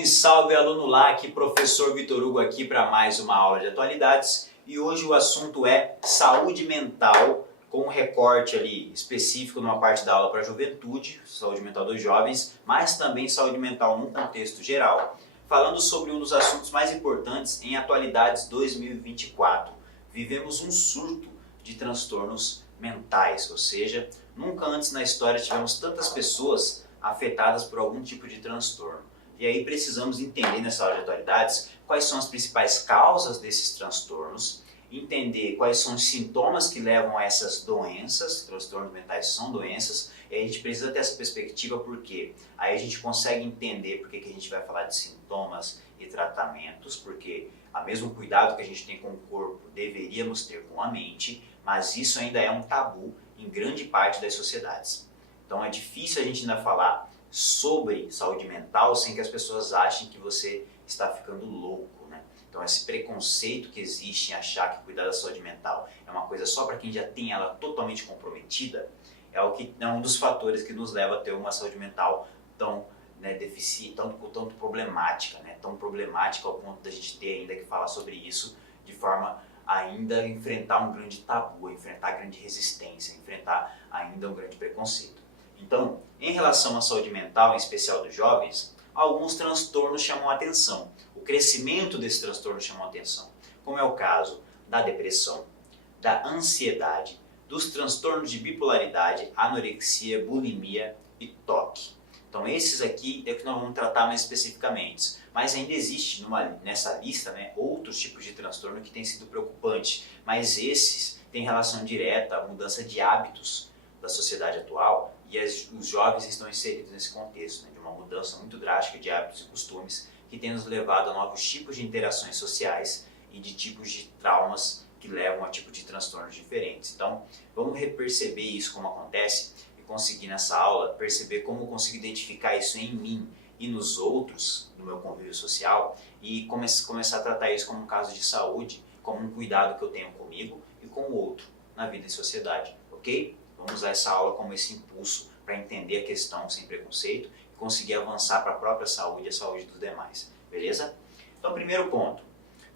Salve, salve aluno LAC, professor Vitor Hugo aqui para mais uma aula de atualidades e hoje o assunto é saúde mental com um recorte ali específico numa parte da aula para a juventude, saúde mental dos jovens, mas também saúde mental num contexto geral, falando sobre um dos assuntos mais importantes em atualidades 2024. Vivemos um surto de transtornos mentais, ou seja, nunca antes na história tivemos tantas pessoas afetadas por algum tipo de transtorno. E aí precisamos entender nessa aula de atualidades quais são as principais causas desses transtornos, entender quais são os sintomas que levam a essas doenças, transtornos mentais são doenças, e a gente precisa ter essa perspectiva porque aí a gente consegue entender porque que a gente vai falar de sintomas e tratamentos, porque o mesmo cuidado que a gente tem com o corpo deveríamos ter com a mente, mas isso ainda é um tabu em grande parte das sociedades. Então é difícil a gente ainda falar sobre saúde mental sem que as pessoas achem que você está ficando louco, né? Então esse preconceito que existe em achar que cuidar da saúde mental é uma coisa só para quem já tem ela totalmente comprometida, é um dos fatores que nos leva a ter uma saúde mental tão deficiente, tanto problemática, né? Tão problemática ao ponto da gente ter ainda que falar sobre isso de forma ainda enfrentar um grande tabu, enfrentar grande resistência, enfrentar ainda um grande preconceito. Então, em relação à saúde mental, em especial dos jovens, alguns transtornos chamam a atenção. O crescimento desse transtorno chamou a atenção, como é o caso da depressão, da ansiedade, dos transtornos de bipolaridade, anorexia, bulimia e TOC. Então esses aqui é o que nós vamos tratar mais especificamente. Mas ainda existe nessa lista outros tipos de transtorno que têm sido preocupantes, mas esses têm relação direta à mudança de hábitos da sociedade atual e os jovens estão inseridos nesse contexto, de uma mudança muito drástica de hábitos e costumes que tem nos levado a novos tipos de interações sociais e de tipos de traumas que levam a tipos de transtornos diferentes. Então, vamos perceber isso como acontece e conseguir nessa aula perceber como eu consigo identificar isso em mim e nos outros, no meu convívio social, e começar a tratar isso como um caso de saúde, como um cuidado que eu tenho comigo e com o outro na vida e sociedade, ok? Vamos usar essa aula como esse impulso para entender a questão sem preconceito e conseguir avançar para a própria saúde e a saúde dos demais, beleza? Então, primeiro ponto,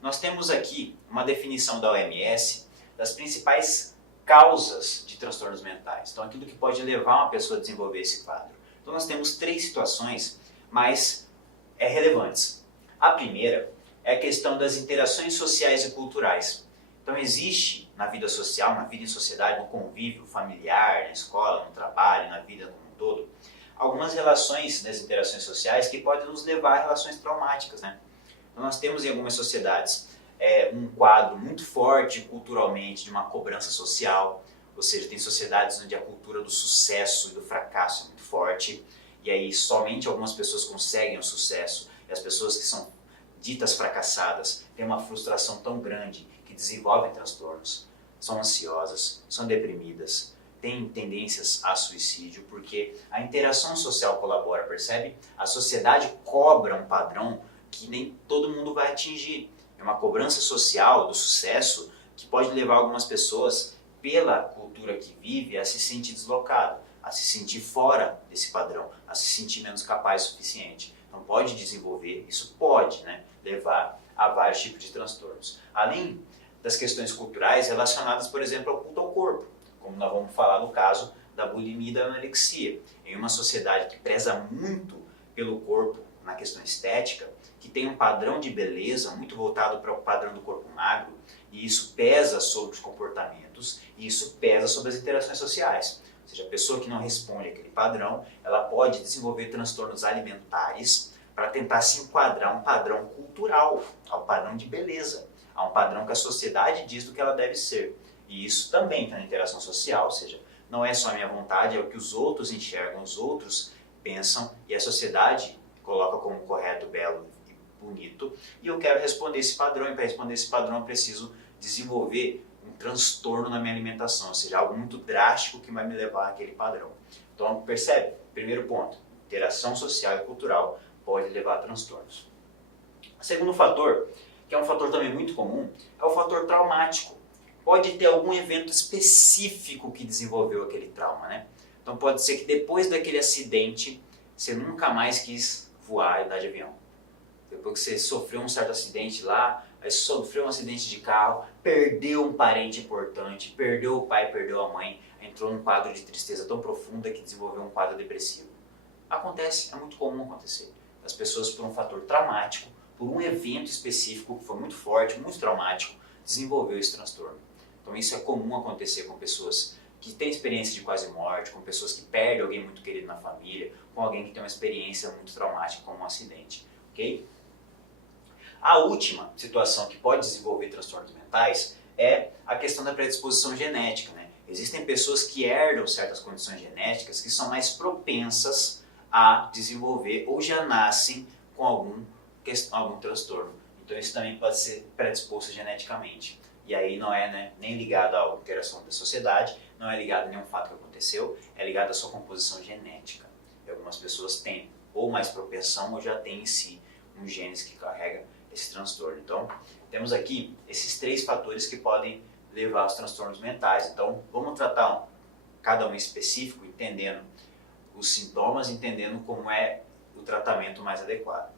nós temos aqui uma definição da OMS das principais causas de transtornos mentais. Então, aquilo que pode levar uma pessoa a desenvolver esse quadro. Então, nós temos 3 situações mais relevantes. A primeira é a questão das interações sociais e culturais. Então existe na vida social, na vida em sociedade, no convívio familiar, na escola, no trabalho, na vida como um todo, algumas relações das interações sociais que podem nos levar a relações traumáticas, né? Então nós temos em algumas sociedades um quadro muito forte culturalmente de uma cobrança social, ou seja, tem sociedades onde a cultura do sucesso e do fracasso é muito forte, e aí somente algumas pessoas conseguem o sucesso, e as pessoas que são ditas fracassadas têm uma frustração tão grande que desenvolvem transtornos, são ansiosas, são deprimidas, têm tendências a suicídio, porque a interação social colabora, percebe? A sociedade cobra um padrão que nem todo mundo vai atingir. É uma cobrança social do sucesso que pode levar algumas pessoas, pela cultura que vive, a se sentir deslocado, a se sentir fora desse padrão, a se sentir menos capaz o suficiente. Então pode desenvolver, isso pode levar a vários tipos de transtornos. Além das questões culturais relacionadas, por exemplo, ao culto ao corpo, como nós vamos falar no caso da bulimia e da anorexia. Em uma sociedade que preza muito pelo corpo na questão estética, que tem um padrão de beleza muito voltado para o padrão do corpo magro, e isso pesa sobre os comportamentos, e isso pesa sobre as interações sociais. Ou seja, a pessoa que não responde àquele padrão, ela pode desenvolver transtornos alimentares para tentar se enquadrar a um padrão cultural, a um padrão de beleza, a um padrão que a sociedade diz do que ela deve ser. E isso também está na interação social, ou seja, não é só a minha vontade, é o que os outros enxergam, os outros pensam, e a sociedade coloca como correto, belo e bonito, e eu quero responder esse padrão, e para responder esse padrão eu preciso desenvolver um transtorno na minha alimentação, ou seja, algo muito drástico que vai me levar àquele padrão. Então, percebe? Primeiro ponto, interação social e cultural pode levar a transtornos. O segundo fator, que é um fator também muito comum, é o fator traumático. Pode ter algum evento específico que desenvolveu aquele trauma, né? Então pode ser que depois daquele acidente, você nunca mais quis voar e andar de avião. depois que você sofreu um certo acidente lá, aí sofreu um acidente de carro, perdeu um parente importante, perdeu o pai, perdeu a mãe, entrou num quadro de tristeza tão profunda que desenvolveu um quadro depressivo. Acontece, é muito comum acontecer. As pessoas, por um fator traumático, por um evento específico que foi muito forte, muito traumático, desenvolveu esse transtorno. Então isso é comum acontecer com pessoas que têm experiência de quase morte, com pessoas que perdem alguém muito querido na família, com alguém que tem uma experiência muito traumática como um acidente. Okay? A última situação que pode desenvolver transtornos mentais é a questão da predisposição genética. Né? Existem pessoas que herdam certas condições genéticas que são mais propensas a desenvolver ou já nascem com algum transtorno. Então isso também pode ser predisposto geneticamente. E aí não é, né, nem ligado à interação da sociedade, não é ligado a nenhum fato que aconteceu, é ligado à sua composição genética. E algumas pessoas têm ou mais propensão ou já têm em si um genes que carrega esse transtorno. Então temos aqui esses 3 fatores que podem levar aos transtornos mentais. Então vamos tratar cada um específico, entendendo os sintomas, entendendo como é o tratamento mais adequado.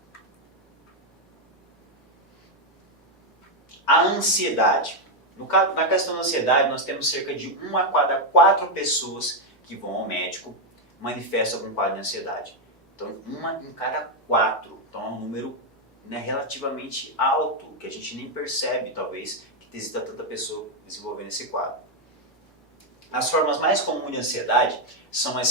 A ansiedade. Na questão da ansiedade, nós temos cerca de 1 a cada 4 pessoas que vão ao médico manifestam algum quadro de ansiedade. Então, 1 em cada 4. Então, é um número, né, relativamente alto, que a gente nem percebe, talvez, que exista tanta pessoa desenvolvendo esse quadro. As formas mais comuns de ansiedade são a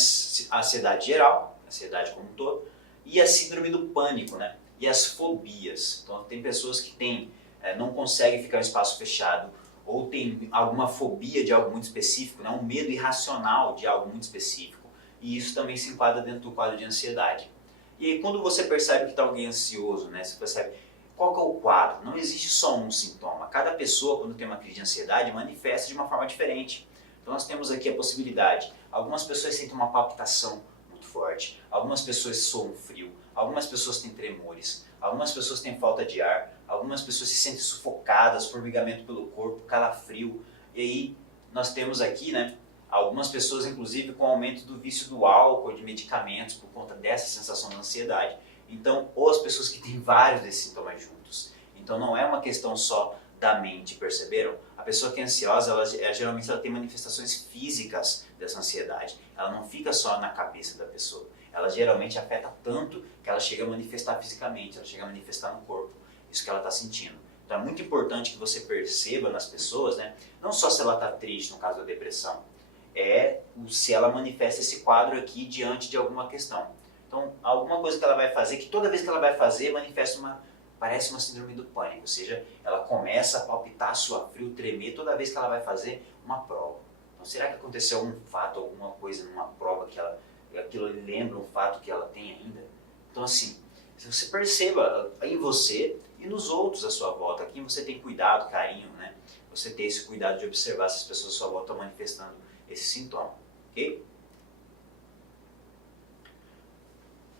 ansiedade geral, a ansiedade como um todo, e a síndrome do pânico, né? E as fobias. Então, tem pessoas que não conseguem ficar em espaço fechado, ou tem alguma fobia de algo muito específico, né? Um medo irracional de algo muito específico. E isso também se enquadra dentro do quadro de ansiedade. E aí, quando você percebe que está alguém ansioso, né? Você percebe qual que é o quadro. Não existe só um sintoma. Cada pessoa, quando tem uma crise de ansiedade, manifesta de uma forma diferente. Então nós temos aqui a possibilidade. Algumas pessoas sentem uma palpitação muito forte, algumas pessoas soam frio, algumas pessoas têm tremores, algumas pessoas têm falta de ar, algumas pessoas se sentem sufocadas, formigamento pelo corpo, calafrio. E aí nós temos aqui, né, algumas pessoas inclusive com aumento do vício do álcool, de medicamentos por conta dessa sensação de ansiedade. Então, ou as pessoas que têm vários desses sintomas juntos. Então não é uma questão só da mente, perceberam? A pessoa que é ansiosa, geralmente ela tem manifestações físicas dessa ansiedade. Ela não fica só na cabeça da pessoa. Ela geralmente afeta tanto que ela chega a manifestar fisicamente, ela chega a manifestar no corpo, isso que ela está sentindo. Então é muito importante que você perceba nas pessoas, né, não só se ela está triste, no caso da depressão, se ela manifesta esse quadro aqui diante de alguma questão. Então, alguma coisa que ela vai fazer, que toda vez que ela vai fazer, parece uma síndrome do pânico, ou seja, ela começa a palpitar, suar frio, tremer toda vez que ela vai fazer uma prova. Então, será que aconteceu algum fato, alguma coisa numa prova que aquilo lembra um fato que ela tem ainda? Então, assim, se você perceba em você e nos outros à sua volta, aqui você tem cuidado, carinho, né? Você tem esse cuidado de observar se as pessoas à sua volta estão manifestando esse sintoma, ok?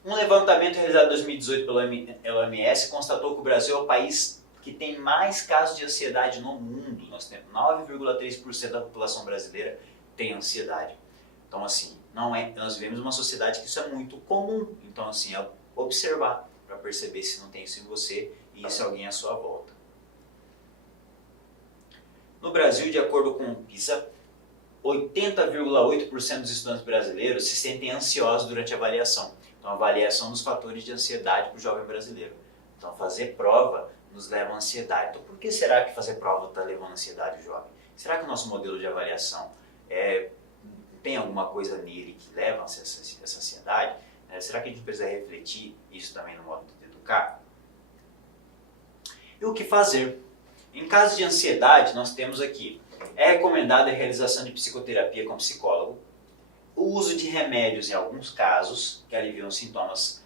Um levantamento realizado em 2018 pela OMS constatou que o Brasil é o país que tem mais casos de ansiedade no mundo. Nós temos 9,3% da população brasileira tem ansiedade. Então, assim, nós vivemos uma sociedade que isso é muito comum. Então, assim, é observar para perceber se não tem isso em você e se alguém à sua volta. No Brasil, de acordo com o PISA, 80,8% dos estudantes brasileiros se sentem ansiosos durante a avaliação. Então, a avaliação dos fatores de ansiedade para o jovem brasileiro. Então, fazer prova nos leva à ansiedade. Então, por que será que fazer prova está levando à ansiedade o jovem? Será que o nosso modelo de avaliação tem alguma coisa nele que leva a essa ansiedade? Será que a gente precisa refletir isso também no modo de educar? E o que fazer? Em caso de ansiedade, nós temos aqui, é recomendada a realização de psicoterapia com psicólogo, o uso de remédios em alguns casos, que aliviam sintomas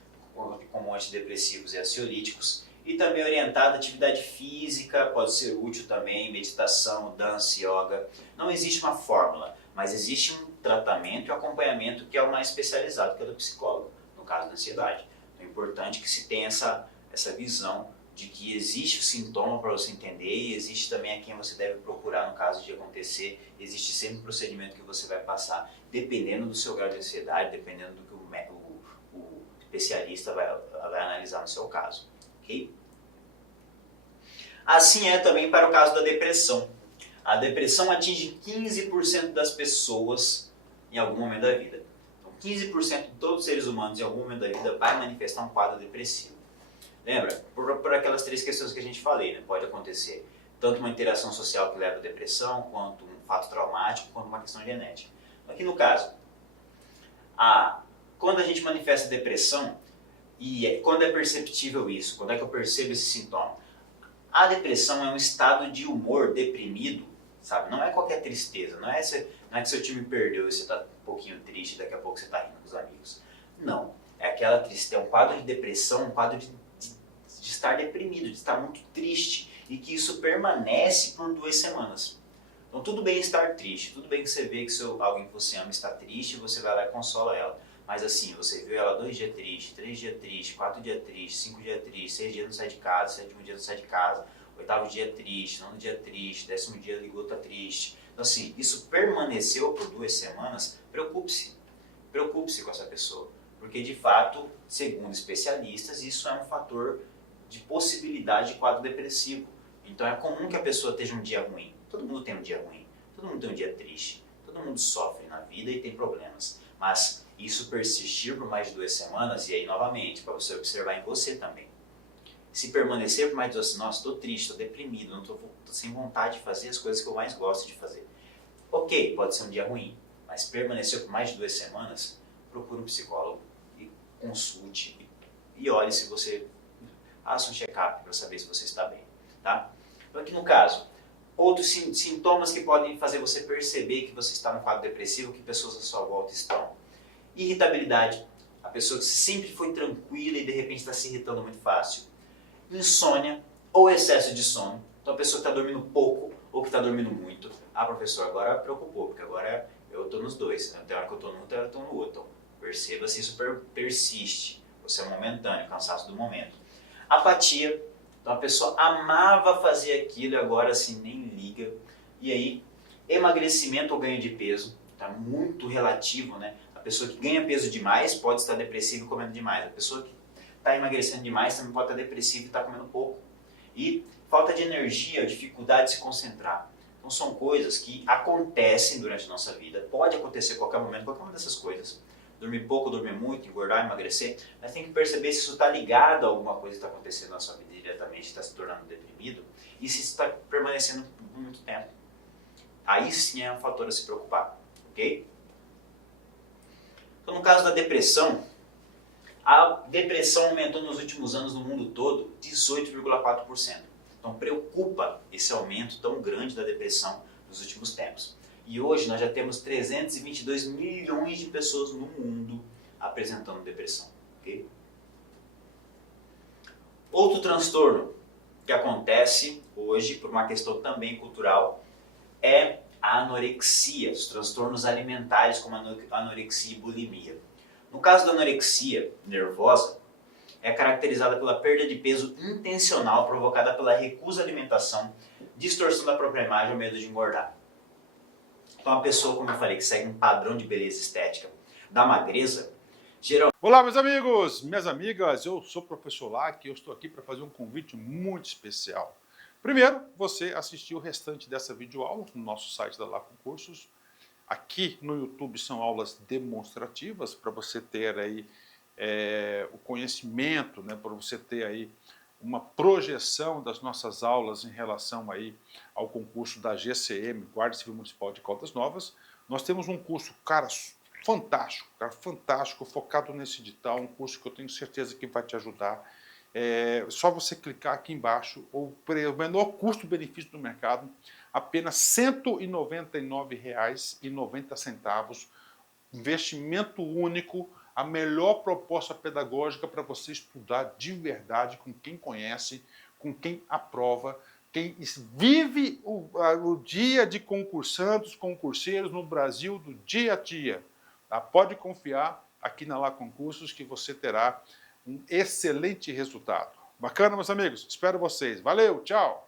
como antidepressivos e ansiolíticos, e também orientada a atividade física, pode ser útil também, meditação, dança, yoga. Não existe uma fórmula, mas existe um tratamento e um acompanhamento que é o mais especializado, que é do psicólogo, no caso da ansiedade. Então é importante que se tenha essa visão de que existe o sintoma para você entender e existe também a quem você deve procurar no caso de acontecer. Existe sempre um procedimento que você vai passar, dependendo do seu grau de ansiedade, dependendo do que o especialista vai analisar no seu caso. ok? Assim é também para o caso da depressão. A depressão atinge 15% das pessoas em algum momento da vida. Então, 15% de todos os seres humanos em algum momento da vida vai manifestar um quadro depressivo. Lembra? Por aquelas três questões que a gente falei, né? Pode acontecer tanto uma interação social que leva à depressão, quanto um fato traumático, quanto uma questão genética. Aqui no caso, quando a gente manifesta depressão, quando é perceptível isso, quando é que eu percebo esse sintoma? A depressão é um estado de humor deprimido, sabe? Não é qualquer tristeza, não é que seu time perdeu e você está um pouquinho triste e daqui a pouco você está rindo com os amigos. Não, é aquela tristeza, é um quadro de depressão, um quadro de estar deprimido, de estar muito triste e que isso permanece por 2 semanas. Então tudo bem estar triste, tudo bem que você vê que alguém que você ama está triste e você vai lá e consola ela. Mas assim, você viu ela 2 dias triste, 3 dias triste, 4 dias triste, 5 dias triste, 6 dias não sai de casa, 7º dia não sai de casa, 8º dia triste, 9º dia triste, 10º dia ligou, tá triste. Então assim, isso permaneceu por 2 semanas, preocupe-se com essa pessoa. Porque de fato, segundo especialistas, isso é um fator de possibilidade de quadro depressivo. Então é comum que a pessoa esteja um dia ruim. Todo mundo tem um dia ruim, todo mundo tem um dia triste, todo mundo sofre na vida e tem problemas. Mas isso persistir por mais de 2 semanas, e aí novamente, para você observar em você também. Se permanecer por mais de 2 semanas, nossa, estou triste, estou deprimido, não estou sem vontade de fazer as coisas que eu mais gosto de fazer. Ok, pode ser um dia ruim, mas permanecer por mais de 2 semanas, procure um psicólogo e consulte e olhe se você faça um check-up para saber se você está bem, tá? Então aqui no caso, outros sintomas que podem fazer você perceber que você está no quadro depressivo, que pessoas à sua volta estão. Irritabilidade, a pessoa que sempre foi tranquila e de repente está se irritando muito fácil. Insônia ou excesso de sono, então a pessoa que está dormindo pouco ou que está dormindo muito. Ah, professor, agora preocupou, porque agora eu estou nos dois, né? Tem hora que eu estou num, tem hora que eu estou no outro. Então, perceba se isso persiste, você é momentâneo, cansaço do momento. Apatia, então a pessoa amava fazer aquilo e agora assim nem liga. E aí, emagrecimento ou ganho de peso, está muito relativo, né? A pessoa que ganha peso demais pode estar depressiva e comendo demais. A pessoa que está emagrecendo demais também pode estar depressiva e está comendo pouco. E falta de energia, dificuldade de se concentrar. Então são coisas que acontecem durante a nossa vida. Pode acontecer a qualquer momento, qualquer uma dessas coisas. Dormir pouco, dormir muito, engordar, emagrecer. Mas tem que perceber se isso está ligado a alguma coisa que está acontecendo na sua vida diretamente, está se tornando deprimido, e se isso está permanecendo por muito tempo. Aí sim é um fator a se preocupar, ok? Então no caso da depressão, a depressão aumentou nos últimos anos no mundo todo 18,4%. Então preocupa esse aumento tão grande da depressão nos últimos tempos. E hoje nós já temos 322 milhões de pessoas no mundo apresentando depressão. Okay? Outro transtorno que acontece hoje, por uma questão também cultural, é a anorexia, os transtornos alimentares como anorexia e bulimia. No caso da anorexia nervosa, é caracterizada pela perda de peso intencional provocada pela recusa à alimentação, distorção da própria imagem ou medo de engordar. Então a pessoa, como eu falei, que segue um padrão de beleza estética da magreza, geralmente... Olá, meus amigos, minhas amigas, eu sou o professor Lac e eu estou aqui para fazer um convite muito especial. Primeiro, você assistir o restante dessa videoaula no nosso site da Lacon Cursos. Aqui no YouTube são aulas demonstrativas para você ter aí o conhecimento, né, para você ter aí uma projeção das nossas aulas em relação aí ao concurso da GCM, Guarda Civil Municipal de Caldas Novas. Nós temos um curso, cara, fantástico, focado nesse edital, um curso que eu tenho certeza que vai te ajudar. Só você clicar aqui embaixo, o menor custo-benefício do mercado, apenas R$ 199,90, investimento único, a melhor proposta pedagógica para você estudar de verdade com quem conhece, com quem aprova, quem vive o dia de concursandos, concurseiros no Brasil do dia a dia. Tá? Pode confiar aqui na Lacon Cursos que você terá um excelente resultado. Bacana, meus amigos? Espero vocês. Valeu, tchau!